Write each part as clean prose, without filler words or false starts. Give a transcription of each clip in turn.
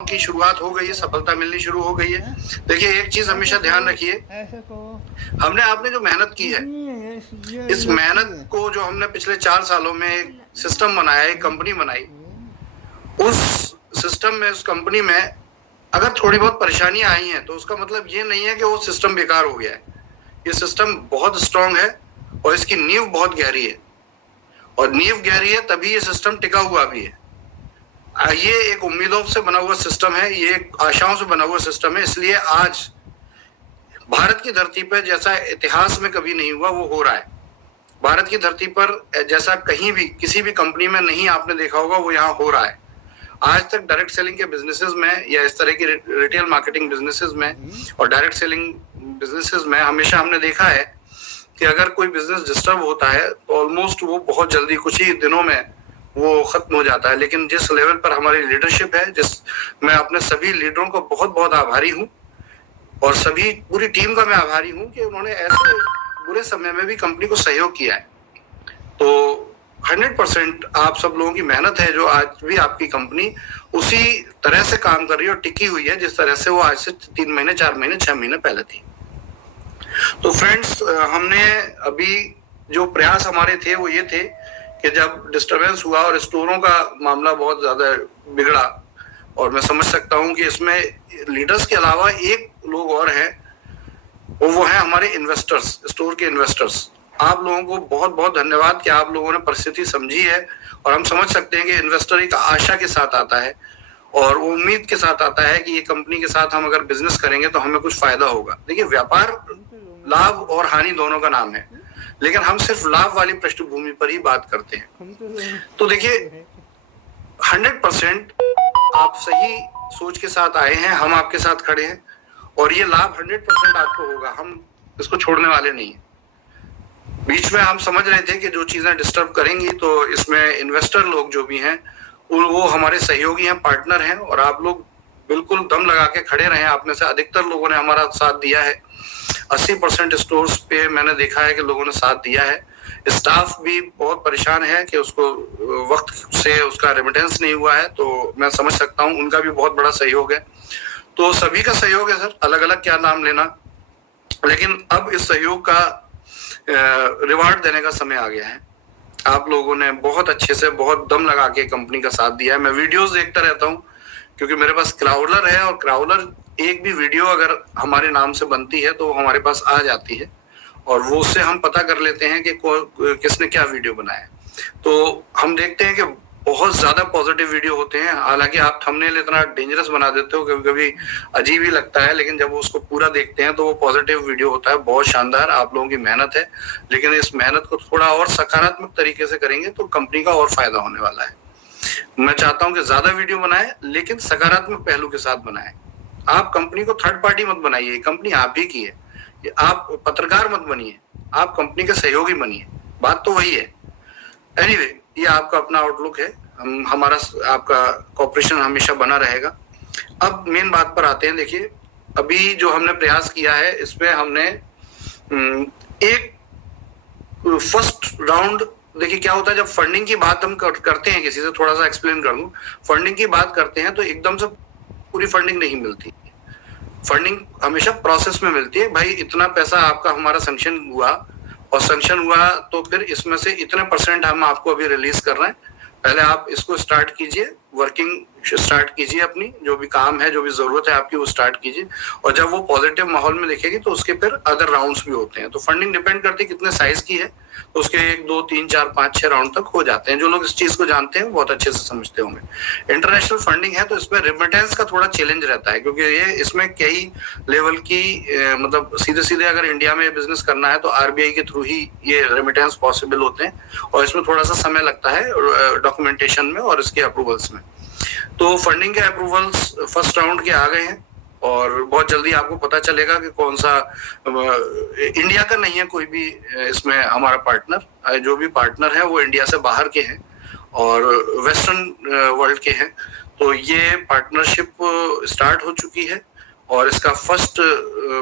की शुरुआत हो गई है, सफलता मिलनी शुरू हो गई है। देखिए एक चीज हमेशा ध्यान रखिए, हमने आपने जो मेहनत की है, इस मेहनत को जो हमने पिछले 4 सालों में एक सिस्टम बनाया, एक कंपनी बनाई, उस सिस्टम में, उस कंपनी में अगर थोड़ी बहुत परेशानियां आई हैं तो उसका मतलब ये नहीं है कि वो सिस्टम बेकार हो गया है। ये सिस्टम बहुत स्ट्रांग है और इसकी नींव बहुत गहरी है, और नींव गहरी है तभी ये सिस्टम टिका हुआ भी है। ये एक उम्मीदों से बना हुआ सिस्टम है, ये एक आशाओं से बना हुआ सिस्टम है। इसलिए आज भारत की धरती पर जैसा इतिहास में कभी नहीं हुआ वो हो रहा है। भारत की धरती पर जैसा कहीं भी किसी भी कंपनी में नहीं आपने देखा होगा वो यहाँ हो रहा है। आज तक डायरेक्ट सेलिंग के बिजनेसेस में या इस तरह की रिटेल मार्केटिंग बिजनेसेस में और डायरेक्ट सेलिंग बिजनेसेस में हमेशा हमने देखा है कि अगर कोई बिजनेस डिस्टर्ब होता है तो ऑलमोस्ट वो बहुत जल्दी कुछ ही दिनों में वो खत्म हो जाता है। लेकिन जिस लेवल पर हमारी लीडरशिप है, मैं अपने सभी लीडरों को बहुत बहुत आभारी हूँ और सभी पूरी टीम का मैं आभारी हूँ कि उन्होंने ऐसे बुरे समय में भी कंपनी को सहयोग किया है। तो 100% आप सब लोगों की मेहनत है जो आज भी आपकी कंपनी उसी तरह से काम कर रही है और टिकी हुई है जिस तरह से वो आज से 3 महीने 4 महीने 6 महीने पहले थी। तो फ्रेंड्स, हमने अभी जो प्रयास हमारे थे वो ये थे कि जब डिस्टरबेंस हुआ और स्टोरों का मामला बहुत ज्यादा बिगड़ा, और मैं समझ सकता हूं कि इसमें लीडर्स के अलावा एक लोग और हैं, वो है हमारे इन्वेस्टर्स, स्टोर के इन्वेस्टर्स। आप लोगों को बहुत बहुत धन्यवाद कि आप लोगों ने परिस्थिति समझी है, और हम समझ सकते हैं कि इन्वेस्टर एक आशा के साथ आता है और वो उम्मीद के साथ आता है कि ये कंपनी के साथ हम अगर बिजनेस करेंगे तो हमें कुछ फायदा होगा। देखिए व्यापार लाभ और हानि दोनों का नाम है, लेकिन हम सिर्फ लाभ वाली पृष्ठभूमि पर ही बात करते हैं। तो देखिए 100% आप सही सोच के साथ आए हैं, हम आपके साथ खड़े हैं और ये लाभ 100% आपको होगा, हम इसको छोड़ने वाले नहीं है। बीच में हम समझ रहे थे कि जो चीजें डिस्टर्ब करेंगी तो इसमें इन्वेस्टर लोग जो भी हैं वो हमारे सहयोगी हैं, पार्टनर हैं, और आप लोग बिल्कुल दम लगा के खड़े रहे। आप में से अधिकतर लोगों ने हमारा साथ दिया है। 80% स्टोर्स पे मैंने देखा है कि लोगों ने साथ दिया है। स्टाफ भी बहुत परेशान है कि उसको वक्त से उसका रेमिटेंस नहीं हुआ है, तो मैं समझ सकता हूँ, उनका भी बहुत बड़ा सहयोग है। तो सभी का सहयोग है सर, अलग अलग क्या नाम लेना, लेकिन अब इस सहयोग का रिवार्ड देने का समय आ गया है। आप लोगों ने बहुत अच्छे से, बहुत दम लगा के कंपनी का साथ दिया है। मैं वीडियोस देखता रहता हूँ क्योंकि मेरे पास क्राउलर है, और क्राउलर एक भी वीडियो अगर हमारे नाम से बनती है तो हमारे पास आ जाती है, और वो उससे हम पता कर लेते हैं कि किसने क्या वीडियो बनाया है। तो हम देखते हैं कि बहुत ज्यादा पॉजिटिव वीडियो होते हैं। हालांकि आप थंबनेल इतना डेंजरस बना देते हो, कभी कभी अजीब ही लगता है, लेकिन जब उसको पूरा देखते हैं तो वो पॉजिटिव वीडियो होता है। बहुत शानदार, आप लोगों की मेहनत है, लेकिन इस मेहनत को थोड़ा और सकारात्मक तरीके से करेंगे तो कंपनी का और फायदा होने वाला है। मैं चाहता हूं कि ज्यादा वीडियो बनाए, लेकिन सकारात्मक पहलू के साथ बनाए। आप कंपनी को थर्ड पार्टी मत बनाइए, कंपनी आप ही की है। आप पत्रकार मत बनिए, आप कंपनी के सहयोगी बनिए, बात तो वही है। एनीवे, ये आपका अपना आउटलुक है, हमारा आपका कॉपरेशन हमेशा बना रहेगा। अब मेन बात पर आते हैं। देखिए अभी जो हमने प्रयास किया है इसमें हमने एक फर्स्ट राउंड, देखिए क्या होता है जब फंडिंग की बात हम करते हैं, किसी से थोड़ा सा एक्सप्लेन कर दूं, फंडिंग की बात करते हैं तो एकदम से पूरी फंडिंग नहीं मिलती। फंडिंग हमेशा प्रोसेस में मिलती है। भाई इतना पैसा आपका हमारा सैंक्शन हुआ, और सैंक्शन हुआ तो फिर इसमें से इतने % हम आपको अभी रिलीज कर रहे हैं, पहले आप इसको स्टार्ट कीजिए, वर्किंग स्टार्ट कीजिए, अपनी जो भी काम है, जो भी जरूरत है आपकी वो स्टार्ट कीजिए, और जब वो पॉजिटिव माहौल में दिखेगी तो उसके फिर अदर राउंड्स भी होते हैं। तो फंडिंग डिपेंड करती है कितने साइज की है, तो उसके 1 2 3 4 5 6 राउंड तक हो जाते हैं। जो लोग इस चीज को जानते हैं बहुत अच्छे से समझते होंगे। इंटरनेशनल फंडिंग है तो इसमें रेमिटेंस का थोड़ा चैलेंज रहता है, क्योंकि ये इसमें कई लेवल की मतलब सीधे सीधे अगर इंडिया में बिजनेस करना है तो आरबीआई के थ्रू ही ये रेमिटेंस पॉसिबल होते हैं, और इसमें थोड़ा सा समय लगता है डॉक्यूमेंटेशन में और इसके अप्रूवल्स में। तो फंडिंग के अप्रूवल्स फर्स्ट राउंड के आ गए हैं, और बहुत जल्दी आपको पता चलेगा कि कौन सा, इंडिया का नहीं है कोई भी इसमें हमारा पार्टनर, जो भी पार्टनर है वो इंडिया से बाहर के हैं और वेस्टर्न वर्ल्ड के हैं। तो ये पार्टनरशिप स्टार्ट हो चुकी है, और इसका फर्स्ट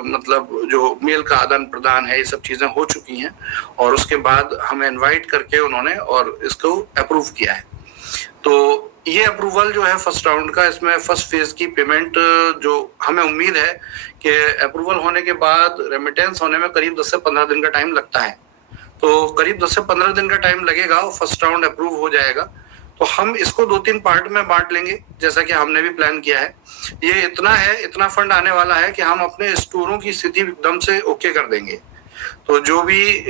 मतलब जो मेल का आदान प्रदान है, ये सब चीजें हो चुकी हैं, और उसके बाद हमें इनवाइट करके उन्होंने और इसको अप्रूव किया है। तो ये अप्रूवल जो है फर्स्ट राउंड का, इसमें फर्स्ट फेज की पेमेंट जो हमें उम्मीद है कि अप्रूवल होने के बाद रेमिटेंस होने में करीब 10 से 15 दिन का टाइम लगता है। तो करीब 10 से 15 दिन का टाइम लगेगा और फर्स्ट राउंड अप्रूव हो जाएगा। तो हम इसको 2-3 पार्ट में बांट लेंगे, जैसा कि हमने भी प्लान किया है। ये इतना है, इतना फंड आने वाला है कि हम अपने स्टोरों की स्थिति एकदम से ओके कर देंगे। तो जो भी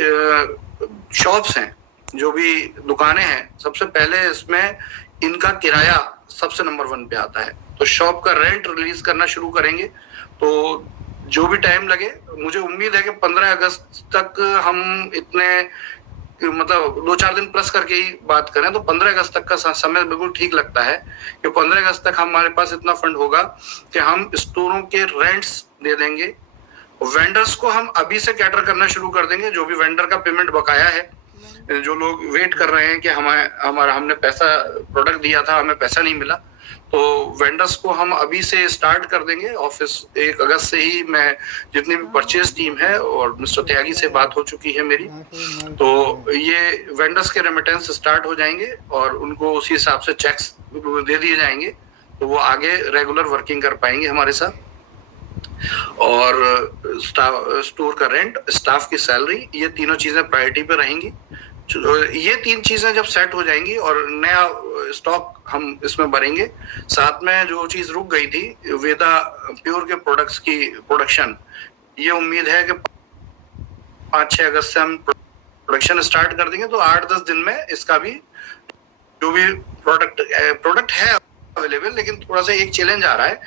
शॉप्स हैं, जो भी दुकानें हैं, सबसे पहले इसमें इनका किराया सबसे नंबर 1 पे आता है। तो शॉप का रेंट रिलीज करना शुरू करेंगे। तो जो भी टाइम लगे, मुझे उम्मीद है कि 15 अगस्त तक हम इतने, मतलब 2-4 दिन प्लस करके ही बात करें तो 15 अगस्त तक का समय बिल्कुल ठीक लगता है कि 15 अगस्त तक हमारे पास इतना फंड होगा कि हम स्टोरों के रेंट्स दे देंगे। वेंडर्स को हम अभी से कैटर करना शुरू कर देंगे। जो भी वेंडर का पेमेंट बकाया है, जो लोग वेट कर रहे हैं कि हमने पैसा, प्रोडक्ट दिया था, हमें पैसा नहीं मिला, तो वेंडर्स को हम अभी से स्टार्ट कर देंगे। ऑफिस 1 अगस्त से ही मैं जितनी भी परचेज टीम है और मिस्टर त्यागी से बात हो चुकी है मेरी, तो ये वेंडर्स के रेमिटेंस स्टार्ट हो जाएंगे और उनको उसी हिसाब से चेक्स दे दिए जाएंगे। तो वो आगे रेगुलर वर्किंग कर पाएंगे हमारे साथ। और स्टोर का रेंट, स्टाफ की सैलरी, ये तीनों चीजें प्रायोरिटी पे रहेंगी। ये 3 चीजें जब सेट हो जाएंगी और नया स्टॉक हम इसमें भरेंगे, साथ में जो चीज रुक गई थी वेदा प्योर के प्रोडक्ट्स की प्रोडक्शन, ये उम्मीद है कि 5-6 अगस्त से हम प्रोडक्शन स्टार्ट कर देंगे। तो 8-10 दिन में इसका भी जो भी प्रोडक्ट है अवेलेबल, लेकिन थोड़ा सा एक चैलेंज आ रहा है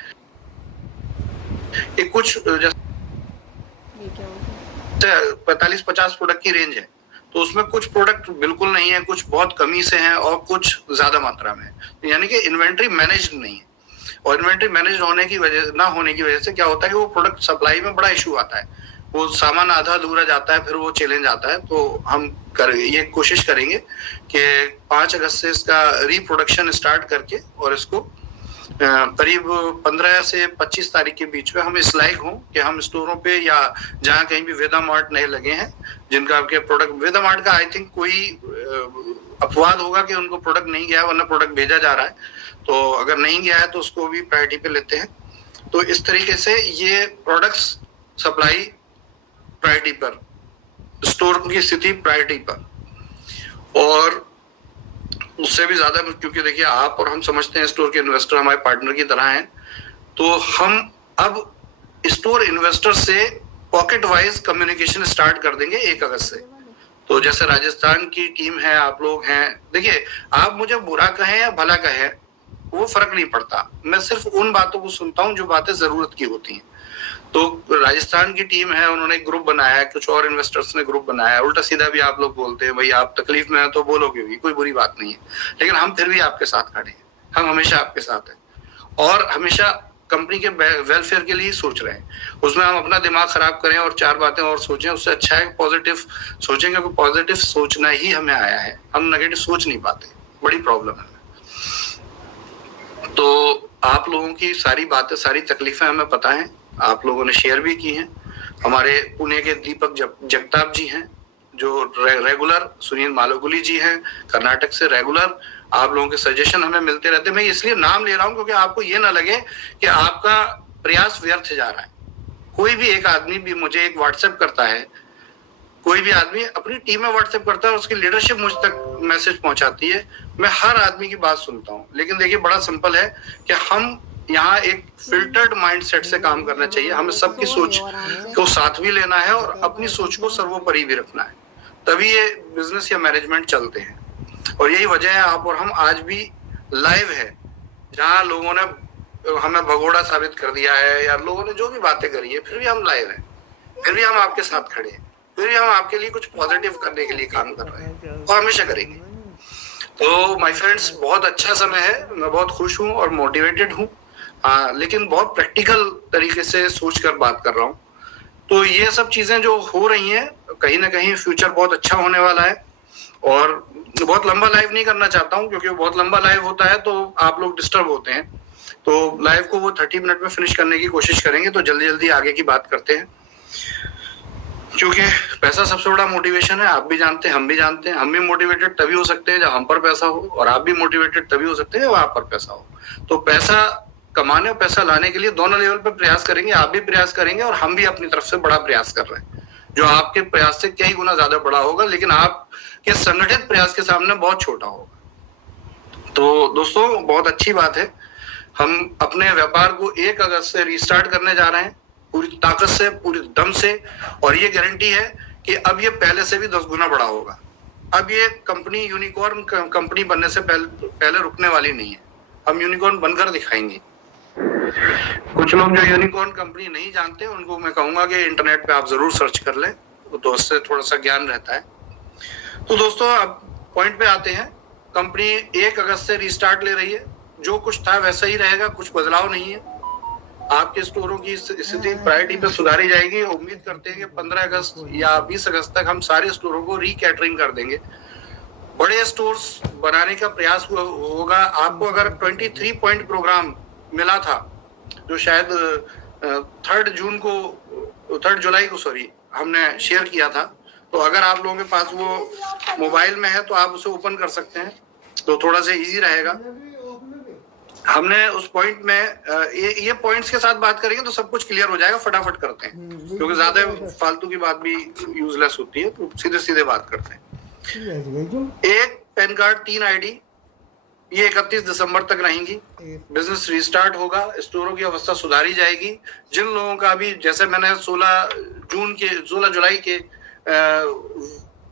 कि कुछ 45-50 प्रोडक्ट की रेंज है, तो उसमें कुछ प्रोडक्ट बिल्कुल नहीं है, कुछ बहुत कमी से हैं और कुछ ज्यादा मात्रा में, यानी कि इन्वेंट्री मैनेज्ड नहीं है। और इन्वेंट्री मैनेज होने की वजह ना होने की वजह से क्या होता है कि वो प्रोडक्ट सप्लाई में बड़ा इशू आता है, वो सामान आधा अधूरा जाता है, फिर वो चैलेंज आता है। तो हम ये कोशिश करेंगे कि 5 अगस्त से इसका रीप्रोडक्शन स्टार्ट करके और इसको करीब 15 से 25 तारीख के बीच में हम इस लायक हों कि हम स्टोरों पे या जहाँ कहीं भी वेदा मार्ट नए लगे हैं, जिनका आपके प्रोडक्ट, वेदा मार्ट का आई थिंक कोई अपवाद होगा कि उनको प्रोडक्ट नहीं गया, वरना प्रोडक्ट भेजा जा रहा है। तो अगर नहीं गया है तो उसको भी प्रायोरिटी पे लेते हैं। तो इस तरीके से ये प्रोडक्ट्स सप्लाई प्रायोरिटी पर, स्टोर की स्थिति प्रायोरिटी पर, और उससे भी ज्यादा, क्योंकि देखिए आप और हम समझते हैं स्टोर के इन्वेस्टर हमारे पार्टनर की तरह हैं, तो हम अब स्टोर इन्वेस्टर से पॉकेट वाइज कम्युनिकेशन स्टार्ट कर देंगे 1 अगस्त से। तो जैसे राजस्थान की टीम है, आप लोग हैं, देखिए आप मुझे बुरा कहें या भला कहें वो फर्क नहीं पड़ता, मैं सिर्फ उन बातों को सुनता हूँ जो बातें जरूरत की होती हैं। तो राजस्थान की टीम है, उन्होंने एक ग्रुप बनाया है, कुछ और इन्वेस्टर्स ने ग्रुप बनाया है। उल्टा सीधा भी आप लोग बोलते हैं, भाई आप तकलीफ में हैं तो बोलोगे भी, कोई बुरी बात नहीं है, लेकिन हम फिर भी आपके साथ खड़े हैं, हम हमेशा आपके साथ हैं और हमेशा कंपनी के वेलफेयर के लिए सोच रहे हैं। उसमें हम अपना दिमाग खराब करें और 4 बातें और सोचें, उससे अच्छा है पॉजिटिव सोचेंगे, क्योंकि पॉजिटिव सोचना ही हमें आया है, हम नेगेटिव सोच नहीं पाते, बड़ी प्रॉब्लम है। तो आप लोगों की सारी बातें, सारी तकलीफें हमें पता है, आप लोगों ने शेयर भी की हैं। हमारे पुणे के दीपक जगताप जी हैं जो रेगुलर, सुनील मालोगुली जी हैं कर्नाटक से रेगुलर, आप लोगों के सजेशन हमें मिलते रहते हैं। मैं इसलिए नाम ले रहा हूं क्योंकि आपको ये ना लगे कि आपका प्रयास व्यर्थ जा रहा है। कोई भी एक आदमी भी मुझे एक व्हाट्सएप करता है, कोई भी आदमी अपनी टीम में व्हाट्सएप करता है, उसकी लीडरशिप मुझ तक मैसेज पहुंचाती है, मैं हर आदमी की बात सुनता हूँ। लेकिन देखिए बड़ा सिंपल है कि हम यहाँ एक फिल्टर्ड माइंडसेट से काम करना चाहिए, हमें सबकी सोच को साथ भी लेना है और अपनी सोच को सर्वोपरि भी रखना है, तभी ये बिजनेस या मैनेजमेंट चलते हैं। और यही वजह है आप और हम आज भी लाइव है, जहाँ लोगों ने हमें भगोड़ा साबित कर दिया है या लोगों ने जो भी बातें करी है, फिर भी हम लाइव हैं, फिर भी हम आपके साथ खड़े हैं, फिर भी हम आपके लिए कुछ पॉजिटिव करने के लिए काम कर रहे हैं और हमेशा करेंगे। तो माय फ्रेंड्स, बहुत अच्छा समय है, मैं बहुत खुश हूँ और मोटिवेटेड हूँ, लेकिन बहुत प्रैक्टिकल तरीके से सोच कर बात कर रहा हूँ। तो ये सब चीजें जो हो रही हैं, कहीं ना कहीं फ्यूचर बहुत अच्छा होने वाला है। और बहुत लंबा लाइव नहीं करना चाहता हूँ, क्योंकि बहुत लंबा लाइव होता है तो आप लोग डिस्टर्ब होते हैं। तो लाइव को वो 30 मिनट में फिनिश करने की कोशिश करेंगे, तो जल्दी जल्दी आगे की बात करते हैं। क्योंकि पैसा सबसे बड़ा मोटिवेशन है, आप भी जानते हैं, हम भी जानते हैं। हम भी मोटिवेटेड तभी हो सकते हैं जब हम पर पैसा हो, और आप भी मोटिवेटेड तभी हो सकते हैं जब आप पर पैसा हो। तो पैसा कमाने और पैसा लाने के लिए दोनों लेवल पर प्रयास करेंगे, आप भी प्रयास करेंगे और हम भी अपनी तरफ से बड़ा प्रयास कर रहे हैं, जो आपके प्रयास से कई गुना ज्यादा बड़ा होगा, लेकिन आपके संगठित प्रयास के सामने बहुत छोटा होगा। तो दोस्तों, बहुत अच्छी बात है, हम अपने व्यापार को 1 अगस्त से रीस्टार्ट करने जा रहे हैं, पूरी ताकत से, पूरी दम से, और ये गारंटी है कि अब ये पहले से भी 10 गुना बड़ा होगा। अब ये कंपनी यूनिकॉर्न कंपनी बनने से पहले रुकने वाली नहीं है, हम यूनिकॉर्न बनकर दिखाएंगे। कुछ लोग जो यूनिकॉर्न कंपनी नहीं जानते, उनको मैं कहूंगा कि इंटरनेट पे आप जरूर सर्च कर लें, तो उससे थोड़ा सा ज्ञान रहता है। तो दोस्तों, अब पॉइंट पे आते हैं। कंपनी 1 अगस्त से रीस्टार्ट ले रही है, जो कुछ था वैसा ही रहेगा, कुछ बदलाव नहीं है। आपके स्टोरों की स्थिति प्रायोरिटी पे सुधारी जाएगी। उम्मीद करते हैं कि 15 अगस्त या 20 अगस्त तक हम सारे स्टोरों को रीकैटरिंग कर देंगे, बड़े स्टोर्स बनाने का प्रयास होगा। आपको अगर 23 पॉइंट प्रोग्राम मिला था, जो शायद 3 जुलाई को हमने शेयर किया था, तो अगर आप लोगों के पास वो मोबाइल में है तो आप उसे ओपन कर सकते हैं, तो थोड़ा सा इजी रहेगा। हमने उस पॉइंट में ये पॉइंट्स के साथ बात करेंगे तो सब कुछ क्लियर हो जाएगा। फटाफट करते हैं, क्योंकि ज्यादा फालतू की बात भी यूजलेस होती है, तो सीधे सीधे बात करते हैं। 1 पैन कार्ड 3 आईडी, ये 31 दिसंबर तक रहेंगी। बिजनेस रिस्टार्ट होगा, स्टोरों की अवस्था सुधारी जाएगी। जिन लोगों का भी, जैसे मैंने 16 जुलाई के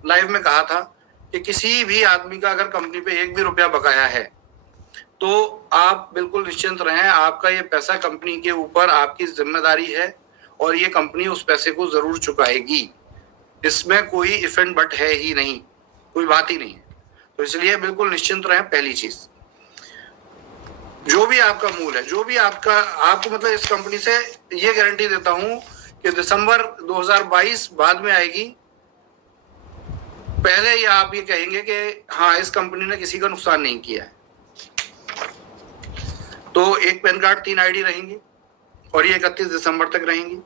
लाइव में कहा था कि किसी भी आदमी का अगर कंपनी पे 1 भी रुपया बकाया है तो आप बिल्कुल निश्चिंत रहें, आपका ये पैसा कंपनी के ऊपर आपकी जिम्मेदारी है और ये कंपनी उस पैसे को जरूर चुकाएगी। इसमें कोई इफ एंड बट है ही नहीं, कोई बात ही नहीं है। तो इसलिए बिल्कुल निश्चिंत रहें। पहली चीज, जो भी आपका मूल है, जो भी आपको मतलब इस कंपनी से ये गारंटी देता हूं कि दिसंबर 2022 बाद में आएगी, पहले ही आप ये कहेंगे कि हाँ, इस कंपनी ने किसी का नुकसान नहीं किया है। तो 1 पैन कार्ड 3 आईडी रहेंगी और ये 31 दिसंबर तक रहेंगी।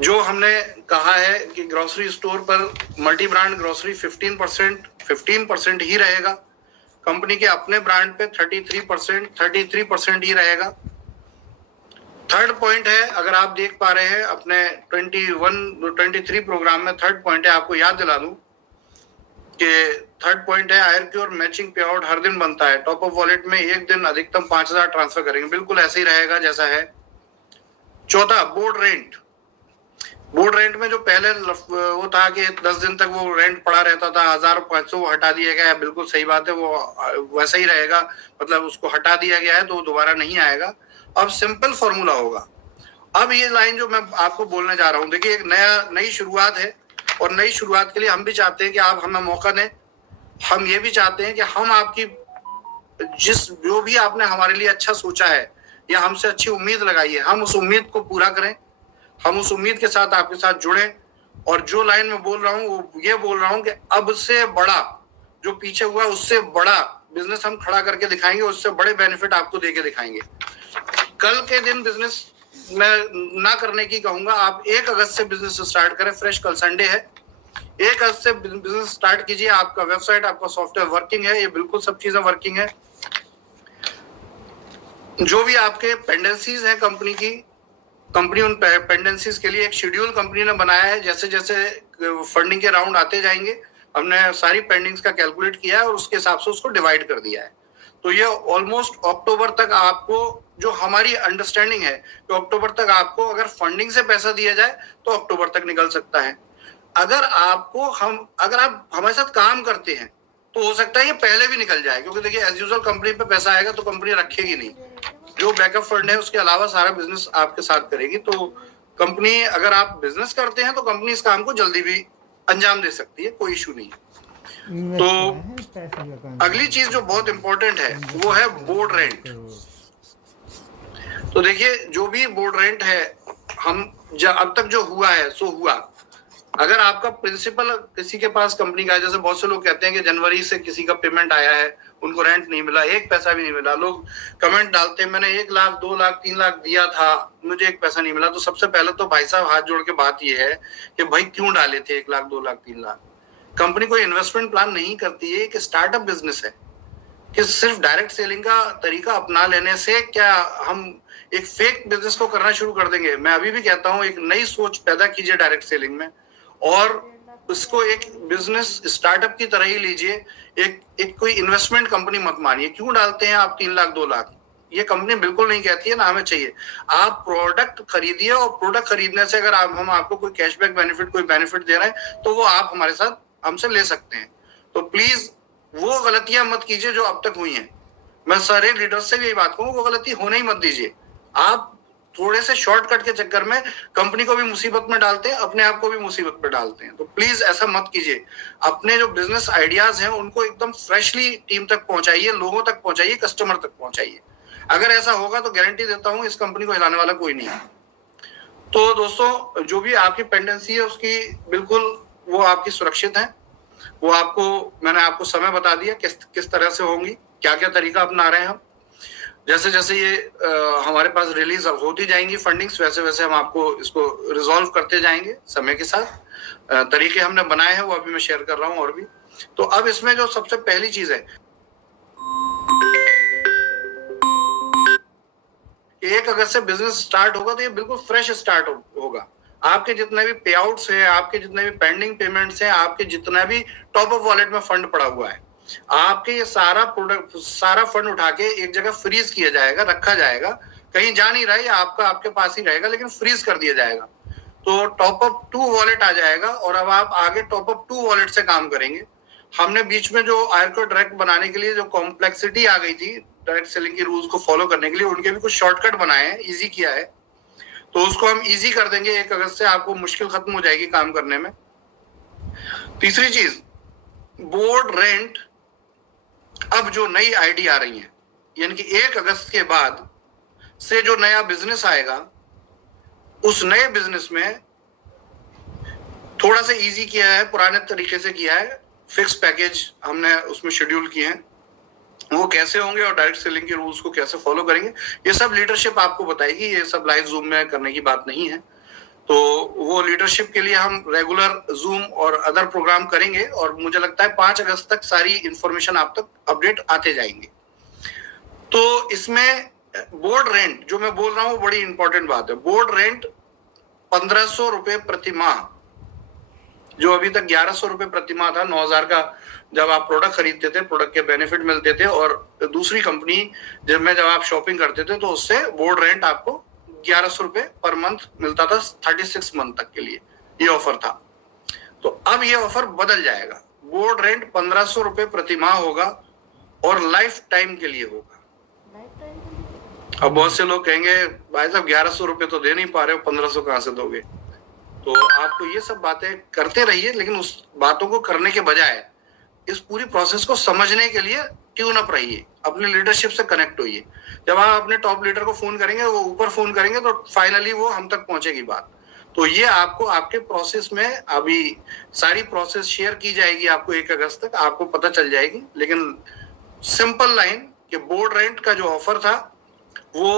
जो हमने कहा है कि ग्रोसरी स्टोर पर मल्टी ब्रांड ग्रोसरी 15% ही रहेगा, कंपनी के अपने ब्रांड पे 33% ही रहेगा। थर्ड पॉइंट है, अगर आप देख पा रहे हैं अपने 23 प्रोग्राम में, थर्ड पॉइंट है, आपको याद दिला दूं कि थर्ड पॉइंट है, आयरक्योर मैचिंग पे आउट हर दिन बनता है। टॉप अप वॉलेट में एक दिन अधिकतम 5000 ट्रांसफर करेंगे, बिल्कुल ऐसे ही रहेगा जैसा है। चौथा, बोर्ड रेंट में जो पहले वो था कि 10 दिन तक वो रेंट पड़ा रहता था, 1500 हटा दिया गया है। बिल्कुल सही बात है, वो वैसा ही रहेगा, मतलब उसको हटा दिया गया है तो दोबारा नहीं आएगा। अब सिंपल फॉर्मूला होगा। अब ये लाइन जो मैं आपको बोलने जा रहा हूँ, देखिए, एक नई शुरुआत है और नई शुरुआत के लिए हम भी चाहते हैं कि आप हमें मौका दें। हम ये भी चाहते हैं कि हम आपकी जो भी आपने हमारे लिए अच्छा सोचा है या हमसे अच्छी उम्मीद लगाई है, हम उस उम्मीद को पूरा करें, हम उस उम्मीद के साथ आपके साथ जुड़ें। और जो लाइन में बोल रहा हूँ वो ये बोल रहा हूँ कि अब से बड़ा जो पीछे हुआ, उससे बड़ा बिजनेस हम खड़ा करके दिखाएंगे, उससे बड़े बेनिफिट आपको देके दिखाएंगे। कल के दिन बिजनेस मैं ना करने की कहूंगा, आप 1 अगस्त से बिजनेस स्टार्ट करें फ्रेश। कल संडे है, 1 अगस्त से बिजनेस स्टार्ट कीजिए। आपका वेबसाइट, आपका सॉफ्टवेयर वर्किंग है, ये बिल्कुल सब चीजें वर्किंग है। जो भी आपके पेंडेंसीज हैं कंपनी उन पेंडेंसीज के लिए एक शेड्यूल कंपनी ने बनाया है। जैसे जैसे फंडिंग के राउंड आते जाएंगे, हमने सारी पेंडिंग्स का कैलकुलेट किया है और उसके हिसाब से उसको डिवाइड कर दिया है। तो ये ऑलमोस्ट अक्टूबर तक आपको, जो हमारी अंडरस्टैंडिंग है कि अक्टूबर तक आपको अगर फंडिंग से पैसा दिया जाए तो अक्टूबर तक निकल सकता है। अगर आप हमारे साथ काम करते हैं तो हो सकता है ये पहले भी निकल जाए, क्योंकि देखिए एज यूजुअल कंपनी पे पैसा आएगा तो कंपनी रखेगी नहीं। जो बैकअप फंड है उसके अलावा सारा बिजनेस आपके साथ करेगी। तो कंपनी, अगर आप बिजनेस करते हैं तो कंपनी इस काम को जल्दी भी अंजाम दे सकती है, कोई इशू नहीं है। तो अगली चीज जो बहुत इंपॉर्टेंट है वो है बोर्ड रेंट। तो देखिए, जो भी बोर्ड रेंट है, हम अब तक जो हुआ है सो हुआ। अगर आपका प्रिंसिपल किसी के पास कंपनी का है, जैसे बहुत से लोग कहते हैं कि जनवरी से किसी का पेमेंट आया है, उनको रेंट नहीं मिला, एक पैसा भी नहीं मिला, लोग कमेंट डालते हैं मैंने 1 लाख 2 लाख 3 लाख दिया था, मुझे एक पैसा नहीं मिला। तो सबसे पहले तो भाई साहब हाथ जोड़ के बात ये है कि भाई क्यों डाले थे 1 लाख 2 लाख 3 लाख? कंपनी कोई इन्वेस्टमेंट प्लान नहीं करती है, कि स्टार्टअप बिजनेस है कि सिर्फ डायरेक्ट सेलिंग का तरीका अपना लेने से क्या हम एक फेक बिजनेस को करना शुरू कर देंगे? मैं अभी भी कहता हूं एक नई सोच पैदा कीजिए डायरेक्ट सेलिंग में, और उसको एक बिजनेस स्टार्टअप की तरह ही लीजिए। एक कोई इन्वेस्टमेंट कंपनी मत मानिए। क्यों डालते हैं आप 3 लाख 2 लाख? ये कंपनी बिल्कुल नहीं कहती है, ना हमें चाहिए। आप प्रोडक्ट खरीदिए, और प्रोडक्ट खरीदने से अगर हम आपको कोई कैशबैक बेनिफिट कोई बेनिफिट दे रहे हैं तो वो आप हमारे साथ हमसे ले सकते हैं। तो प्लीज वो गलतियां मत कीजिए जो अब तक हुई हैं। मैं सारे लीडर्स से भी यही बात कहूँ, वो गलती होने ही मत दीजिए। आप थोड़े से शॉर्टकट के चक्कर में कंपनी को भी मुसीबत में डालते हैं, अपने आप को भी मुसीबत में डालते हैं। तो प्लीज ऐसा मत कीजिए। अपने जो बिजनेस आइडियाज हैं उनको एकदम फ्रेशली टीम तक पहुंचाइए, लोगों तक पहुंचाइए, कस्टमर तक पहुंचाइए। अगर ऐसा होगा तो गारंटी देता हूं इस कंपनी को हिलाने वाला कोई नहीं है। तो दोस्तों, जो भी आपकी पेंडेंसी है उसकी बिल्कुल वो आपकी सुरक्षित है। वो आपको मैंने आपको समय बता दिया किस तरह से होंगी, क्या क्या तरीका अपना रहे हैं हम। जैसे जैसे ये हमारे पास रिलीज होती जाएंगी फंडिंग्स, वैसे वैसे हम आपको इसको रिजॉल्व करते जाएंगे समय के साथ। तरीके हमने बनाए हैं वो अभी मैं शेयर कर रहा हूँ और भी। तो अब इसमें जो सबसे पहली चीज है, 1 अगस्त से बिजनेस स्टार्ट होगा तो ये बिल्कुल फ्रेश स्टार्ट होगा। आपके जितने भी पे आउट्स हैं, आपके जितने भी पेंडिंग पेमेंट्स हैं, आपके जितना भी टॉप अप वॉलेट में फंड पड़ा हुआ है, आपके ये सारा प्रोडक्ट सारा फंड उठा के एक जगह फ्रीज किया जाएगा, रखा जाएगा। कहीं जा नहीं रहा है, आपका आपके पास ही रहेगा, लेकिन फ्रीज कर दिया जाएगा। तो टॉप अप 2 वॉलेट आ जाएगा, और अब आप आगे टॉप अप 2 वॉलेट से काम करेंगे। हमने बीच में जो आयरको डायरेक्ट बनाने के लिए जो कॉम्प्लेक्सिटी आ गई थी डायरेक्ट सेलिंग के रूल्स को फॉलो करने के लिए, उनके भी कुछ शॉर्टकट बनाए हैं, इजी किया है। तो उसको हम इजी कर देंगे 1 अगस्त से, आपको मुश्किल खत्म हो जाएगी काम करने में। तीसरी चीज, बोर्ड रेंट अब जो नई आईडी आ रही है, यानी कि 1 अगस्त के बाद से जो नया बिजनेस आएगा, उस नए बिजनेस में थोड़ा सा इजी किया है, पुराने तरीके से किया है। फिक्स पैकेज हमने उसमें शेड्यूल किए हैं, वो कैसे होंगे और डायरेक्ट सेलिंग के रूल्स को कैसे फॉलो करेंगे, ये सब लीडरशिप आपको बताएगी। ये सब लाइव जूम में करने की बात नहीं है। तो वो लीडरशिप के लिए हम रेगुलर जूम और अदर प्रोग्राम करेंगे, और मुझे लगता है 5 अगस्त तक सारी इंफॉर्मेशन आप तक अपडेट आते जाएंगे। तो इसमें बोर्ड रेंट जो मैं बोल रहा हूँ बड़ी इंपॉर्टेंट बात है। बोर्ड रेंट 1500 रुपए प्रति माह, जो अभी तक 1100 रुपए प्रति माह था। 9000 का जब आप प्रोडक्ट खरीदते थे, प्रोडक्ट के बेनिफिट मिलते थे, और दूसरी कंपनी जब आप शॉपिंग करते थे तो उससे बोर्ड रेंट आपको 1100 रुपए पर मंथ मिलता था 36 मंथ तक के लिए, ये ऑफर था। तो अब ये ऑफर बदल जाएगा, बोर्ड रेंट 1500 रुपए प्रति माह होगा, और लाइफ टाइम के लिए होगा। अब बहुत से लोग कहेंगे भाई साहब 1100 रुपए तो दे नहीं पा रहे हो, 1500 कहां से दोगे? तो आपको ये सब बातें करते रहिए, लेकिन उस बातों को करने के बजाय इस पूरी प्रोसेस को समझने के लिए ट्यून अप रहिए, अपनी लीडरशिप से कनेक्ट होइए। जब आप अपने टॉप लीडर को फोन करेंगे, वो ऊपर फोन करेंगे, तो फाइनली वो हम तक पहुंचेगी बात। तो ये आपको आपके प्रोसेस में अभी सारी प्रोसेस शेयर की जाएगी आपको 1 अगस्त तक, आपको पता चल जाएगी। लेकिन सिंपल लाइन कि बोर्ड रेंट का जो ऑफर था वो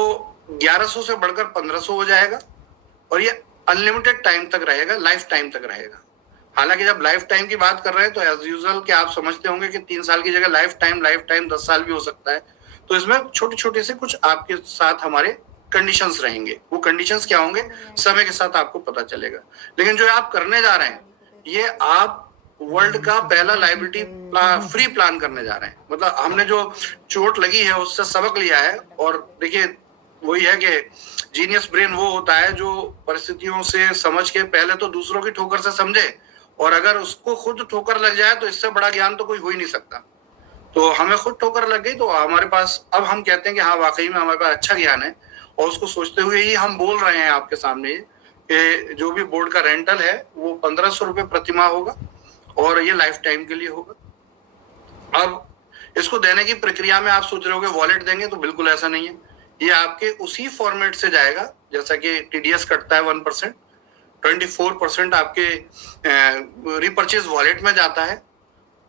1100 से बढ़कर 1500 हो जाएगा, और ये अनलिमिटेड टाइम तक रहेगा, लाइफ टाइम तक रहेगा। हालांकि जब लाइफ टाइम की बात कर रहे हैं तो एज यूजुअल कि आप समझते होंगे कि 3 साल की जगह लाइफ टाइम 10 साल भी हो सकता है। तो इसमें छोटे छोटे से कुछ आपके साथ हमारे कंडीशंस रहेंगे। वो कंडीशंस क्या होंगे, समय के साथ आपको पता चलेगा। लेकिन जो आप करने जा रहे हैं, ये आप वर्ल्ड का पहला लाइबिलिटी फ्री प्लान करने जा रहे हैं। मतलब हमने जो चोट लगी है उससे सबक लिया है। और देखिए, वही है कि जीनियस ब्रेन वो होता है जो परिस्थितियों से समझ के पहले तो दूसरों की ठोकर से समझे, और अगर उसको खुद ठोकर लग जाए तो इससे बड़ा ज्ञान तो कोई हो ही नहीं सकता। तो हमें खुद ठोकर लग गई, तो हमारे पास अब हम कहते हैं कि हाँ वाकई में हमारे पास अच्छा ज्ञान है, और उसको सोचते हुए ही हम बोल रहे हैं आपके सामने कि जो भी बोर्ड का रेंटल है वो 1500 रुपए प्रति माह होगा, और ये लाइफ टाइम के लिए होगा। अब इसको देने की प्रक्रिया में आप सोच रहे हो वॉलेट देंगे, तो बिल्कुल ऐसा नहीं है। ये आपके उसी फॉर्मेट से जाएगा जैसा कि टीडीएस कटता है 1%, 24% आपके रिपर्चेज वॉलेट में जाता है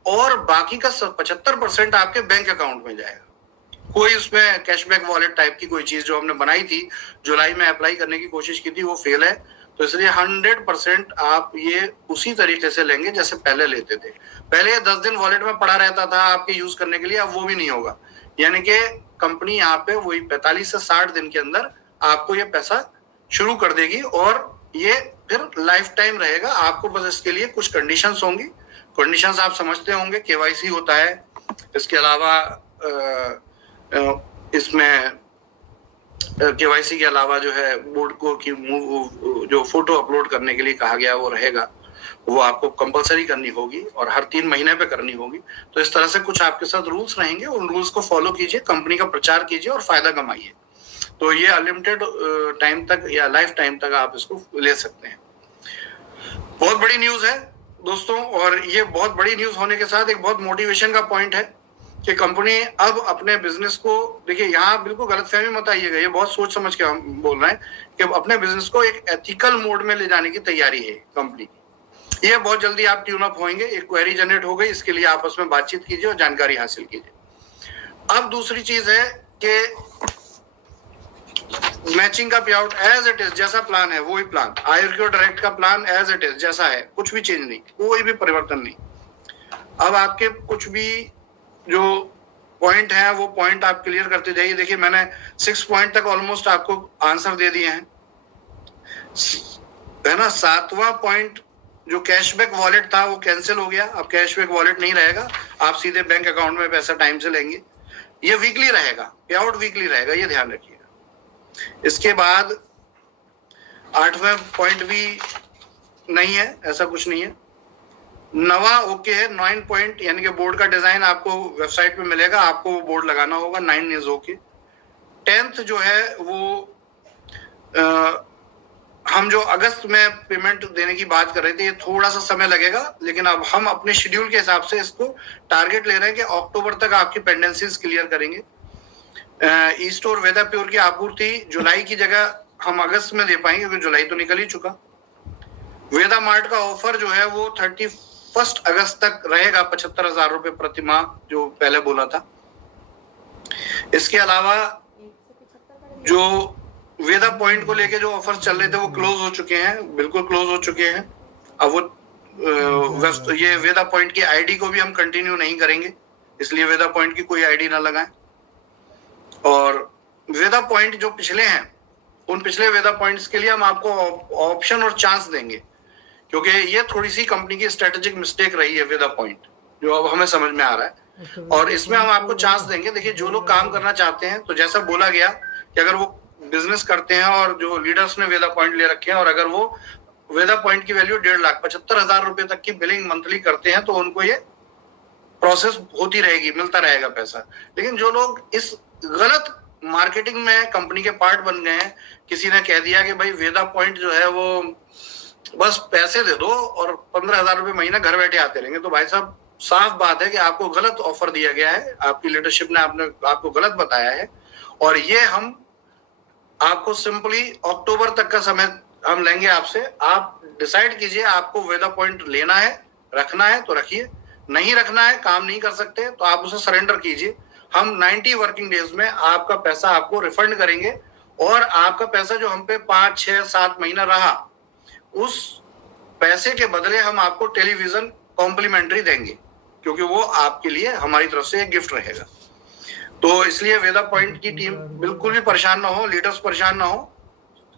और बाकी का 75% आपके बैंक अकाउंट में जाएगा। कोई उसमें कैशबैक वॉलेट टाइप की कोई चीज जो हमने बनाई थी, जुलाई में अप्लाई करने की कोशिश की थी, वो फेल है। तो इसलिए 100% आप ये उसी तरीके से लेंगे जैसे पहले लेते थे। पहले ये 10 दिन वॉलेट में पड़ा रहता था आपके यूज करने के लिए, अब वो भी नहीं होगा। यानी कि कंपनी यहाँ पे वही 45 से 60 दिन के अंदर आपको ये पैसा शुरू कर देगी और ये फिर लाइफ टाइम रहेगा। आपको बस इसके लिए कुछ कंडीशंस होंगी। कंडीशंस आप समझते होंगे, केवाईसी होता है, इसके अलावा इसमें केवाईसी के अलावा जो है बोर्ड को की जो फोटो अपलोड करने के लिए कहा गया वो रहेगा, वो आपको कंपलसरी करनी होगी और हर 3 महीने पे करनी होगी। तो इस तरह से कुछ आपके साथ रूल्स रहेंगे, उन रूल्स को फॉलो कीजिए, कंपनी का प्रचार कीजिए और फायदा कमाइए। तो ये अनलिमिटेड टाइम तक या लाइफ टाइम तक आप इसको ले सकते हैं। बहुत बड़ी न्यूज है दोस्तों, और ये बहुत बड़ी न्यूज होने के साथ एक बहुत मोटिवेशन का पॉइंट है कि कंपनी अब अपने बिजनेस को, देखिए यहाँ बिल्कुल गलतफहमी मत आइएगा, ये बहुत सोच समझ के हम बोल रहे हैं कि अपने बिजनेस को एक एथिकल मोड में ले जाने की तैयारी है कंपनी की। ये बहुत जल्दी आप ट्यून अप होंगे, एक क्वेरी जनरेट हो गई, इसके लिए आपस में बातचीत कीजिए और जानकारी हासिल कीजिए। अब दूसरी चीज है कि मैचिंग का पे आउट एज इट इज, जैसा प्लान है वही प्लान, आयुर्वेद डायरेक्ट का प्लान एज इट इज जैसा है, कुछ भी चेंज नहीं, कोई भी परिवर्तन नहीं। अब आपके कुछ भी जो पॉइंट है वो पॉइंट आप क्लियर करते जाइए। देखिए मैंने 6 पॉइंट तक ऑलमोस्ट आपको आंसर दे दिए हैं, है ना। 7वां पॉइंट जो कैशबैक वॉलेट था वो कैंसिल हो गया, अब कैशबैक वॉलेट नहीं रहेगा, आप सीधे बैंक अकाउंट में पैसा टाइम से लेंगे। ये वीकली रहेगा, पे आउट वीकली रहेगा, ये ध्यान रखिएगा। इसके बाद 8वां पॉइंट भी नहीं है, ऐसा कुछ नहीं है। 9वां ओके है, 9 पॉइंट यानी कि बोर्ड का डिजाइन आपको वेबसाइट पे मिलेगा, आपको वो बोर्ड लगाना होगा, 9 इज ओके। 10th जो है वो हम जो अगस्त में पेमेंट देने की बात कर रहे थे, ये थोड़ा सा समय लगेगा, लेकिन अब हम अपने शेड्यूल के हिसाब से इसको टारगेट ले रहे हैं कि अक्टूबर तक आपकी पेंडेंसीज क्लियर करेंगे। ईस्ट और वेदा प्योर की आपूर्ति जुलाई की जगह हम अगस्त में दे पाएंगे, क्योंकि जुलाई तो निकल ही चुका। वेदा मार्ट का ऑफर जो है वो 31 अगस्त तक रहेगा, 75,000 रुपए प्रति माह जो पहले बोला था। इसके अलावा जो वेदा पॉइंट को लेके जो ऑफर चल रहे थे वो क्लोज हो चुके हैं, बिल्कुल क्लोज हो चुके हैं। अब वो ये वेदा पॉइंट की आईडी को भी हम कंटिन्यू नहीं करेंगे, इसलिए वेदा पॉइंट की कोई आईडी ना लगाएं। और वेदा पॉइंट जो पिछले हैं, उन पिछले वेदा पॉइंट्स के लिए हम आपको ऑप्शन और चांस देंगे, क्योंकि ये थोड़ी सी कंपनी की स्ट्रेटेजिक मिस्टेक रही है वेदा पॉइंट, जो अब हमें समझ में आ रहा है, और इसमें हम आपको चांस देंगे। देखिए जो लोग काम करना चाहते हैं, तो जैसा बोला गया कि अगर वो बिजनेस करते हैं और जो लीडर्स ने वेदा पॉइंट ले रखे हैं, और अगर वो वेदा पॉइंट की वैल्यू 1,75,000 रुपए तक की बिलिंग मंथली करते हैं, तो उनको ये प्रोसेस होती रहेगी, मिलता रहेगा पैसा। लेकिन जो लोग इस गलत मार्केटिंग में कंपनी के पार्ट बन गए हैं, किसी ने कह दिया कि भाई वेदा पॉइंट जो है वो बस पैसे दे दो और 15,000 रुपए महीना घर बैठे आते रहेंगे, तो भाई साहब साफ बात है कि आपको गलत ऑफर दिया गया है, आपकी लीडरशिप ने आपको गलत बताया है। और ये हम आपको सिंपली अक्टूबर तक का समय हम लेंगे आपसे, आप डिसाइड कीजिए आपको वेदा पॉइंट लेना है, रखना है तो रखिए, नहीं रखना है, काम नहीं कर सकते तो आप उसे सरेंडर कीजिए। हम 90 वर्किंग डेज में आपका पैसा आपको रिफंड करेंगे, और आपका पैसा जो हम पे 5, 6, 7 महीना रहा, उस पैसे के बदले हम आपको टेलीविजन कॉम्प्लीमेंट्री देंगे, क्योंकि वो आपके लिए हमारी तरफ से एक गिफ्ट रहेगा। तो इसलिए वेदा पॉइंट की टीम बिल्कुल भी परेशान ना हो, लीडर्स परेशान ना हो।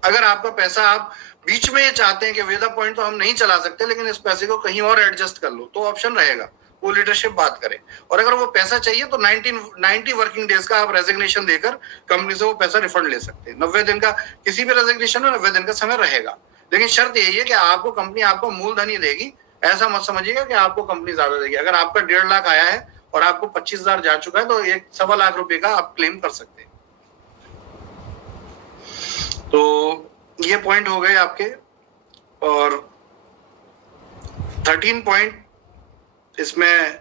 अगर आपका पैसा आप बीच में ये चाहते हैं कि वेदा पॉइंट तो हम नहीं चला सकते, लेकिन इस पैसे को कहीं और एडजस्ट कर लो, तो ऑप्शन रहेगा, वो लीडरशिप बात करे। और अगर वो पैसा चाहिए तो 90 वर्किंग डेज का आप रेजिग्नेशन देकर कंपनी से वो पैसा रिफंड ले सकते हैं। 90 दिन का किसी भी रेजिग्नेशन में 90 दिन का समय रहेगा, लेकिन शर्त यही है कि आपको कंपनी आपको मूलधन ही देगी। ऐसा मत समझिएगा कि आपको कंपनी ज्यादा देगी। अगर आपका 1.5 लाख आया है और आपको 25,000 जा चुका है, तो 1.25 लाख रुपए का आप क्लेम कर सकते हैं। तो ये पॉइंट हो गए आपके। और 13 पॉइंट, इसमें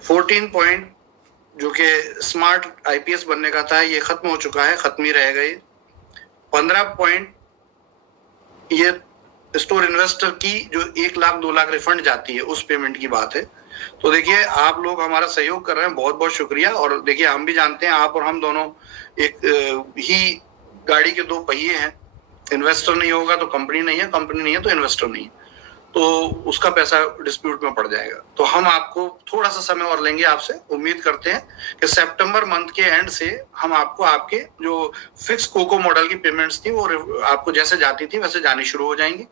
14 पॉइंट जो कि स्मार्ट आईपीएस बनने का था, ये खत्म हो चुका है, खत्म ही रहेगा ये। 15 पॉइंट ये स्टोर इन्वेस्टर की जो 1 लाख 2 लाख रिफंड जाती है उस पेमेंट की बात है। तो देखिए आप लोग हमारा सहयोग कर रहे हैं, बहुत बहुत शुक्रिया। और देखिए हम भी जानते हैं आप और हम दोनों एक ही गाड़ी के 2 पहिए हैं। इन्वेस्टर नहीं होगा तो कंपनी नहीं है, कंपनी नहीं है तो इन्वेस्टर नहीं है, तो उसका पैसा डिस्प्यूट में पड़ जाएगा। तो हम आपको थोड़ा सा समय और लेंगे आपसे, उम्मीद करते हैं कि सितंबर मंथ के एंड से हम आपको आपके जो फिक्स कोको मॉडल की पेमेंट्स थी वो आपको जैसे जाती थी वैसे जानी शुरू हो जाएंगी।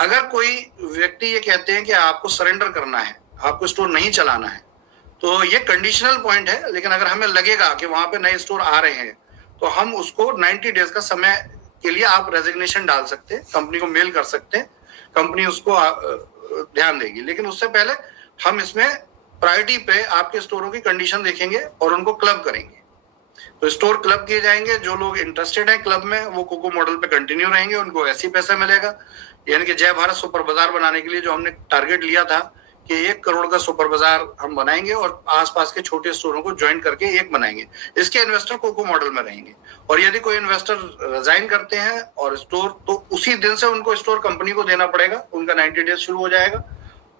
अगर कोई व्यक्ति ये कहते हैं कि आपको सरेंडर करना है, आपको स्टोर नहीं चलाना है, तो ये कंडीशनल पॉइंट है। लेकिन अगर हमें लगेगा कि वहां पे नए स्टोर आ रहे हैं तो हम उसको 90 डेज का समय के लिए आप रेजिग्नेशन डाल सकते हैं, कंपनी को मेल कर सकते हैं, कंपनी उसको ध्यान देगी। लेकिन उससे पहले हम इसमें प्रायोरिटी पे आपके स्टोरों की कंडीशन देखेंगे और उनको क्लब करेंगे। तो स्टोर क्लब किए जाएंगे, जो लोग इंटरेस्टेड हैं क्लब में वो कोको मॉडल पे कंटिन्यू रहेंगे, उनको ऐसी पैसा मिलेगा। यानी कि जय भारत सुपर बाजार बनाने के लिए जो हमने टारगेट लिया था कि 1 करोड़ का सुपर बाजार हम बनाएंगे और आसपास के छोटे स्टोरों को ज्वाइन करके एक बनाएंगे, इसके इन्वेस्टर कोको मॉडल में रहेंगे। और यदि कोई इन्वेस्टर रिजाइन करते हैं और स्टोर, तो उसी दिन से उनको स्टोर कंपनी को देना पड़ेगा, उनका 90 डेज शुरू हो जाएगा।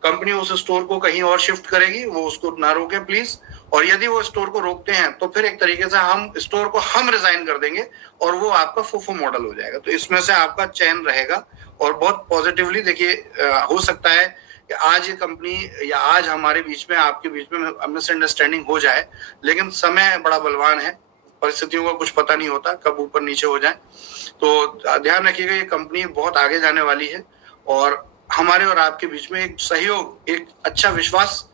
कंपनी उस स्टोर को कहीं और शिफ्ट करेगी, वो उसको ना रोके प्लीज। और यदि वो स्टोर को रोकते हैं तो फिर एक तरीके से हम स्टोर को हम रिजाइन कर देंगे और वो आपका फुफो मॉडल हो जाएगा। तो इसमें से आपका चयन रहेगा। और बहुत पॉजिटिवली देखिए, हो सकता है कि आज ये कंपनी या आज हमारे बीच में आपके बीच में मिसअंडरस्टैंडिंग हो जाए, लेकिन समय बड़ा बलवान है, परिस्थितियों का कुछ पता नहीं होता कब ऊपर नीचे हो जाए। तो ध्यान रखिएगा, ये कंपनी बहुत आगे जाने वाली है और हमारे और आपके बीच में एक सहयोग, एक अच्छा विश्वास,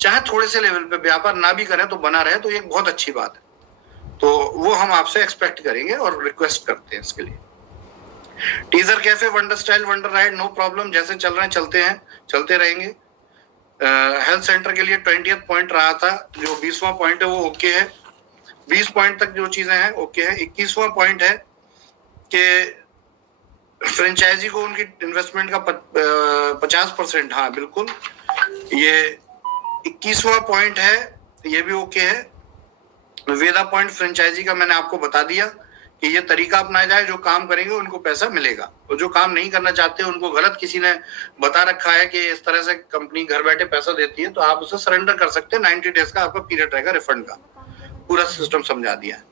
चाहे थोड़े से लेवल पे व्यापार ना भी करें तो बना रहे, तो एक बहुत अच्छी बात है। तो वो हम आपसे एक्सपेक्ट करेंगे और रिक्वेस्ट करते हैं इसके लिए। Teaser cafe, wonder style, wonder ride, no problem, जैसे चल रहे हैं चलते हैं, चलते रहेंगे। हेल्थ सेंटर के लिए 20th पॉइंट रहा था, जो 20वां पॉइंट है वो ओके है। 20 पॉइंट तक जो चीजें हैं ओके है। 21वां पॉइंट है कि फ्रेंचाइजी को उनकी इन्वेस्टमेंट का 50%, हाँ बिल्कुल, ये 21वां पॉइंट है, ये भी ओके है। वेदा पॉइंट फ्रेंचाइजी का मैंने आपको बता दिया कि ये तरीका अपनाया जाए, जो काम करेंगे उनको पैसा मिलेगा, और जो काम नहीं करना चाहते उनको गलत किसी ने बता रखा है कि इस तरह से कंपनी घर बैठे पैसा देती है, तो आप उसे सरेंडर कर सकते हैं। 90 डेज का आपका पीरियड रहेगा रिफंड का, पूरा सिस्टम समझा दिया है।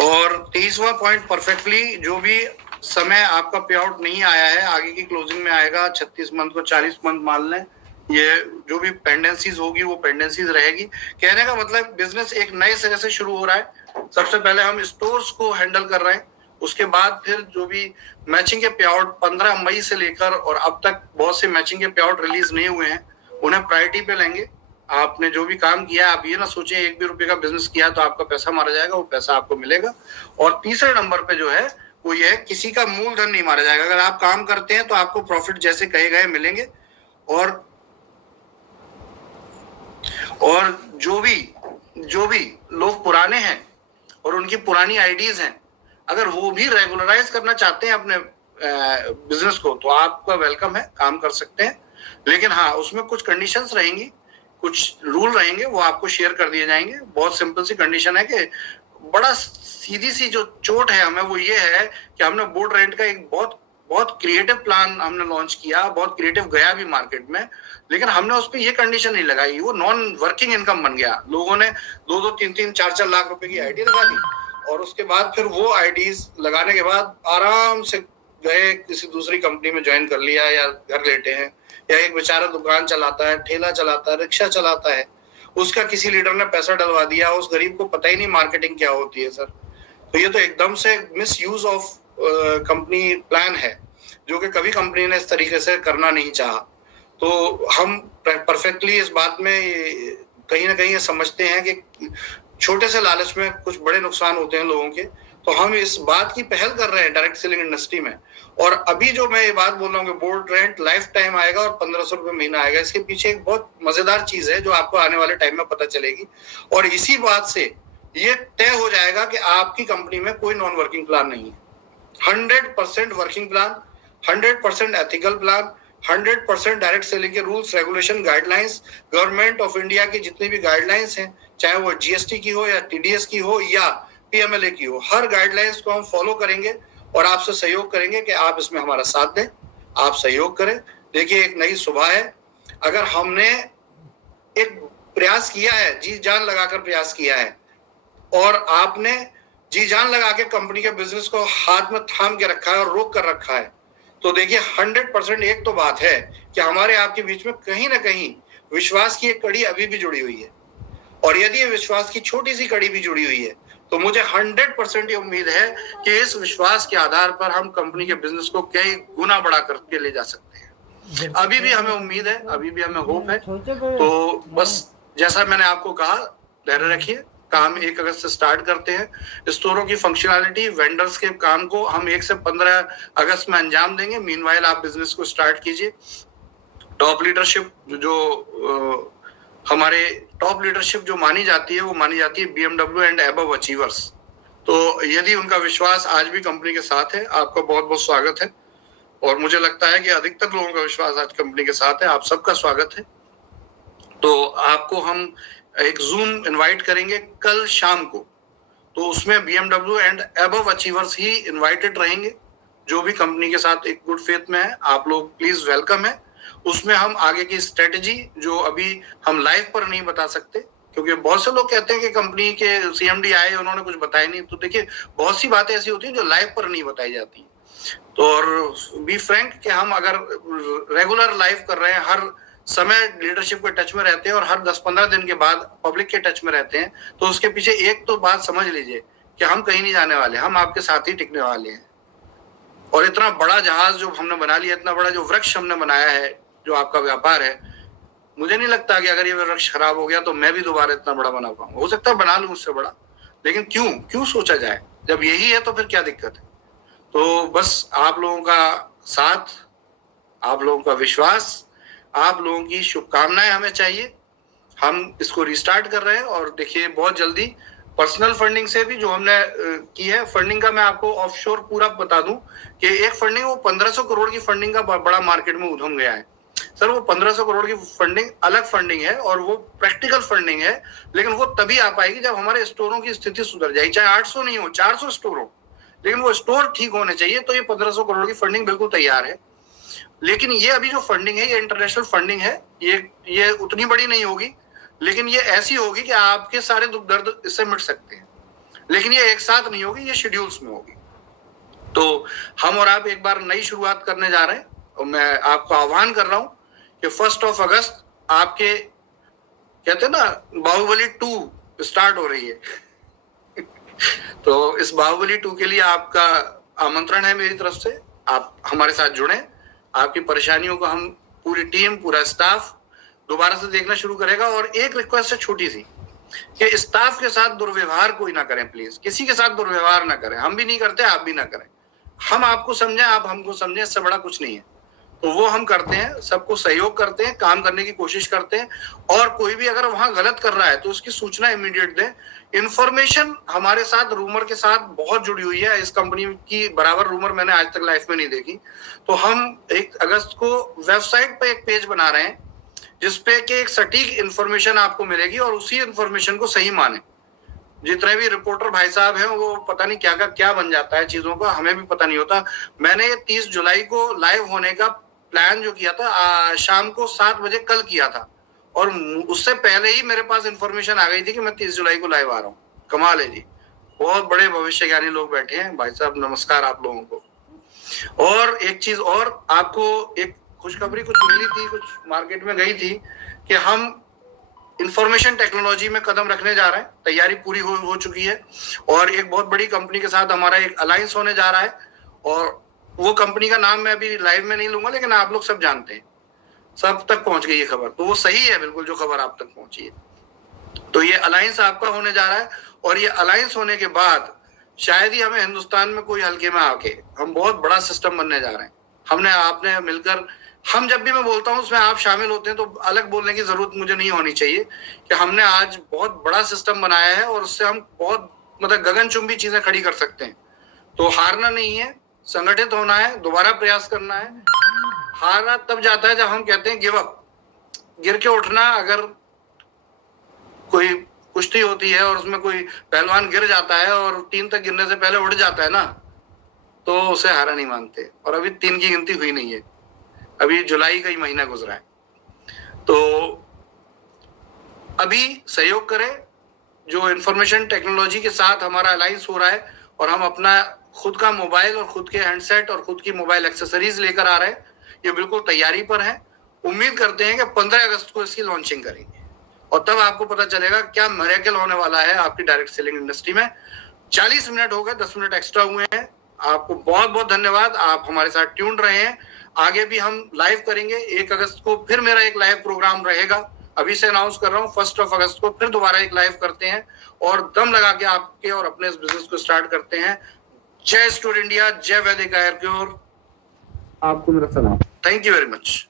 और 23वां पॉइंट परफेक्टली, जो भी समय आपका पे आउट नहीं आया है, आगे की क्लोजिंग में आएगा, 36 मंथ को 40 मंथ मान लें, ये जो भी पेंडेंसीज होगी वो पेंडेंसीज रहेगी। कहने का मतलब बिजनेस एक नए सिरे से शुरू हो रहा है। सबसे पहले हम स्टोर्स को हैंडल कर रहे हैं, उसके बाद फिर जो भी मैचिंग के पे आउट 15 मई से लेकर और अब तक बहुत से मैचिंग के पे आउट रिलीज नहीं हुए हैं, उन्हें प्रायोरिटी पे लेंगे। आपने जो भी काम किया, आप ये ना सोचें 1 भी रुपए का बिजनेस किया तो आपका पैसा मारा जाएगा, वो पैसा आपको मिलेगा। और तीसरे नंबर पे जो है वो ये है, किसी का मूलधन नहीं मारा जाएगा। अगर आप काम करते हैं तो आपको प्रॉफिट जैसे कहे गए मिलेंगे। और जो भी लोग पुराने हैं और उनकी पुरानी आईडीज हैं, अगर वो भी रेगुलराइज करना चाहते हैं अपने बिजनेस को, तो आपका वेलकम है, काम कर सकते हैं। लेकिन हाँ, उसमें कुछ कंडीशंस रहेंगी, कुछ रूल रहेंगे, वो आपको शेयर कर दिए जाएंगे। बहुत सिंपल सी कंडीशन है कि बड़ा सीधी सी जो चोट है हमें, वो ये है कि हमने बोर्ड रेंट का एक बहुत क्रिएटिव प्लान हमने लॉन्च किया, बहुत क्रिएटिव गया भी मार्केट में, लेकिन हमने उस पर ये कंडीशन नहीं लगाई, वो नॉन वर्किंग इनकम बन गया। लोगों ने 2-2, 3-3, 4-4 लाख रुपए की आईडी लगा दी, और उसके बाद फिर वो आईडीज लगाने के बाद आराम से गए किसी दूसरी कंपनी में ज्वाइन कर लिया, या घर लेटे हैं, या एक बेचारा दुकान चलाता है, ठेला चलाता है, रिक्शा चलाता है, उसका किसी लीडर ने पैसा डलवा दिया, उस गरीब को पता ही नहीं मार्केटिंग क्या होती है सर। तो ये तो एकदम से miss use of company plan है, जो कि कभी कंपनी ने इस तरीके से करना नहीं चाहा। तो हम परफेक्टली इस बात में कहीं ना कहीं ये समझते हैं कि छोटे से लालच में कुछ बड़े नुकसान होते हैं लोगों के। तो हम इस बात की पहल कर रहे हैं डायरेक्ट सेलिंग इंडस्ट्री में। और अभी जो मैं ये बात बोल रहा हूँ कि बोर्ड रेंट लाइफ टाइम आएगा और 1500 रुपये महीना आएगा, इसके पीछे एक बहुत मजेदार चीज है जो आपको आने वाले टाइम में पता चलेगी। और इसी बात से ये तय हो जाएगा कि आपकी कंपनी में कोई नॉन वर्किंग प्लान नहीं है। 100% working plan, 100% ethical plan, 100% direct selling के rules, regulation, guidelines, government of India की जितनी भी गाइडलाइंस हैं, चाहे वो जीएसटी की हो या टीडीएस की हो या पीएमएलए की हो, हर गाइडलाइंस को हम फॉलो करेंगे और आपसे सहयोग करेंगे कि आप इसमें हमारा साथ दें। आप सहयोग करें। देखिए एक नई सुबह है, अगर हमने एक प्रयास किया है, जी जान लगाकर प्रयास किया है, और आपने जी जान लगा के कंपनी के बिजनेस को हाथ में थाम के रखा है और रोक कर रखा है, तो देखिए 100% एक तो बात है कि हमारे आपके बीच में कहीं ना कहीं विश्वास की एक कड़ी अभी भी जुड़ी हुई है। और यदि ये विश्वास की छोटी सी कड़ी भी जुड़ी हुई है, तो मुझे 100% ये उम्मीद है कि इस विश्वास के आधार पर हम कंपनी के बिजनेस को कई गुना बढ़ा करके ले जा सकते हैं। अभी भी हमें उम्मीद है, अभी भी हमें होप है। तो बस जैसा मैंने आपको कहा, धैर्य रखिए, काम 1 अगस्त से स्टार्ट करते हैं। स्टोरों की फंक्शनैलिटी, वेंडर्स के काम को हम 1 से 15 अगस्त में अंजाम देंगे। मीनवाइल आप बिजनेस को स्टार्ट कीजिए। टॉप लीडरशिप जो हमारे टॉप लीडरशिप जो मानी जाती है, वो मानी जाती है BMW एंड अबव अचीवर्स। तो यदि उनका विश्वास आज भी कंपनी के साथ है, आपका बहुत बहुत स्वागत है। और मुझे लगता है कि अधिकतर लोगों का विश्वास आज कंपनी के साथ है। आप सबका स्वागत है। तो आपको हम एक जूम इनवाइट करेंगे कल शाम को, तो उसमें BMW and above achievers he invited रहेंगे। जो भी कंपनी के साथ एक गुड फेथ में है, आप लोग प्लीज वेलकम है। उसमें हम आगे की स्ट्रेटेजी जो अभी हम लाइव पर नहीं बता सकते, क्योंकि बहुत से लोग कहते हैं कि कंपनी के CMD आए, उन्होंने कुछ बताया नहीं। तो देखिए बहुत सी बातें ऐसी होती हैं जो लाइव पर नहीं बताई जाती। तो और बी फ्रैंक कि हम अगर रेगुलर लाइव कर रहे हैं, हर समय लीडरशिप के टच में रहते हैं और हर 10-15 दिन के बाद पब्लिक के टच में रहते हैं, तो उसके पीछे एक तो बात समझ लीजिए कि हम कहीं नहीं जाने वाले, हम आपके साथ ही टिकने वाले हैं। और इतना बड़ा जहाज जो हमने बना लिया, इतना बड़ा जो वृक्ष हमने बनाया है, जो आपका व्यापार है, मुझे नहीं लगता कि अगर ये वृक्ष खराब हो गया तो मैं भी दोबारा इतना बड़ा बना पाऊंगा। हो सकता है बना लूं उससे बड़ा, लेकिन क्यों सोचा जाए, जब यही है तो फिर क्या दिक्कत है। तो बस आप लोगों का साथ, आप लोगों का विश्वास, आप लोगों की शुभकामनाएं हमें चाहिए। हम इसको रिस्टार्ट कर रहे हैं और देखिए बहुत जल्दी पर्सनल फंडिंग से भी जो हमने की है, फंडिंग का मैं आपको ऑफशोर पूरा बता दूं कि एक फंडिंग, वो 1500 करोड़ की फंडिंग का बड़ा मार्केट में उद्यम गया है। सर वो 1500 करोड़ की फंडिंग अलग फंडिंग है और वो प्रैक्टिकल फंडिंग है, लेकिन वो तभी आ पाएगी जब हमारे स्टोरों की स्थिति सुधर जाएगी। चाहे 800 नहीं हो, 400 स्टोर हो, लेकिन वो स्टोर ठीक होने चाहिए। तो ये 1500 करोड़ की फंडिंग बिल्कुल तैयार है। लेकिन ये अभी जो फंडिंग है, ये इंटरनेशनल फंडिंग है। ये उतनी बड़ी नहीं होगी, लेकिन ये ऐसी होगी कि आपके सारे दुख दर्द इससे मिट सकते हैं। लेकिन ये एक साथ नहीं होगी, ये शेड्यूल्स में होगी। तो हम और आप एक बार नई शुरुआत करने जा रहे हैं और मैं आपको आह्वान कर रहा हूं कि 1 अगस्त आपके, कहते हैं ना, बाहुबली 2 स्टार्ट हो रही है। तो इस बाहुबली 2 के लिए आपका आमंत्रण है मेरी तरफ से। आप हमारे साथ जुड़े। आपकी परेशानियों को हम पूरी टीम, पूरा स्टाफ दोबारा से देखना शुरू करेगा। और एक रिक्वेस्ट है छोटी सी, कि स्टाफ के साथ दुर्व्यवहार कोई ना करें प्लीज। किसी के साथ दुर्व्यवहार ना करें। हम भी नहीं करते, आप भी ना करें। हम आपको समझें, आप हमको समझें, इससे बड़ा कुछ नहीं है। तो वो हम करते हैं, सबको सहयोग करते हैं, काम करने की कोशिश करते हैं। और कोई भी अगर वहां गलत कर रहा है तो उसकी सूचना इमीडिएट दें। इंफॉर्मेशन हमारे साथ रूमर के साथ बहुत जुड़ी हुई है। इस कंपनी की बराबर रूमर मैंने आज तक लाइफ में नहीं देखी। तो हम 1 अगस्त को वेबसाइट पे एक पेज बना रहे हैं जिसपे कि एक सटीक इंफॉर्मेशन आपको मिलेगी और उसी इंफॉर्मेशन को सही माने। जितने भी रिपोर्टर भाई साहब हैं वो पता नहीं क्या का क्या बन जाता है चीजों का, हमें भी पता नहीं होता। मैंने 30 जुलाई को लाइव होने का प्लान जो किया था, शाम को 7 बजे कल किया था, और उससे पहले ही मेरे पास इंफॉर्मेशन आ गई थी कि मैं 30 जुलाई को लाइव आ रहा हूँ। कमाल है जी, बहुत बड़े भविष्य ज्ञानी लोग बैठे हैं भाई साहब। नमस्कार आप लोगों को। और एक चीज और, आपको एक खुशखबरी कुछ मिली थी, कुछ मार्केट में गई थी कि हम इंफॉर्मेशन टेक्नोलॉजी में कदम रखने जा रहे हैं। तैयारी पूरी हो चुकी है और एक बहुत बड़ी कंपनी के साथ हमारा एक अलायंस होने जा रहा है। और वो कंपनी का नाम मैं अभी लाइव में नहीं लूंगा, लेकिन आप लोग सब जानते हैं, सब तक पहुंच गई ये खबर। तो वो सही है बिल्कुल जो खबर आप तक पहुंची है। तो ये अलायंस आपका होने जा रहा है और ये अलायंस होने के बाद शायद ही हमें हिंदुस्तान में कोई हल्के में आके, हम बहुत बड़ा सिस्टम बनने जा रहे हैं। हमने आपने मिलकर, हम जब भी मैं बोलता हूँ उसमें आप शामिल होते हैं तो अलग बोलने की जरूरत मुझे नहीं होनी चाहिए कि हमने आज बहुत बड़ा सिस्टम बनाया है और उससे हम बहुत मतलब गगनचुंबी चीजें खड़ी कर सकते हैं। तो हारना नहीं है, संगठित होना है, दोबारा प्रयास करना है। हारना तब जाता है जब हम कहते हैं गिव अप। गिर के उठना, अगर कोई कुश्ती होती है और उसमें कोई पहलवान गिर जाता है और 3 तक गिरने से पहले उठ जाता है ना, तो उसे हारा नहीं मानते। और अभी 3 की गिनती हुई नहीं है। अभी जुलाई का ही महीना गुजरा है। तो अभी सहयोग करें, जो इंफॉर्मेशन टेक्नोलॉजी के साथ हमारा अलायंस हो रहा है और हम अपना खुद का मोबाइल और खुद के हैंडसेट और खुद की मोबाइल एक्सेसरीज लेकर आ रहे हैं, ये बिल्कुल तैयारी पर है। उम्मीद करते हैं कि 15 अगस्त को इसकी लॉन्चिंग करेंगे और तब आपको पता चलेगा क्या मिरेकल होने वाला है आपकी डायरेक्ट सेलिंग इंडस्ट्री में। 40 मिनट हो गए, 10 मिनट एक्स्ट्रा हुए हैं। आपको बहुत बहुत धन्यवाद, आप हमारे साथ ट्यून रहे हैं। आगे भी हम लाइव करेंगे। 1 अगस्त को फिर मेरा एक लाइव प्रोग्राम रहेगा, अभी से अनाउंस कर रहा हूँ। 1 अगस्त को फिर दोबारा एक लाइव करते हैं और दम लगा के आपके और अपने इस बिजनेस को स्टार्ट करते हैं। जय स्टोर इंडिया, जय वैदिक हेयर क्योर। आपको मेरा सलाम। Thank you very much.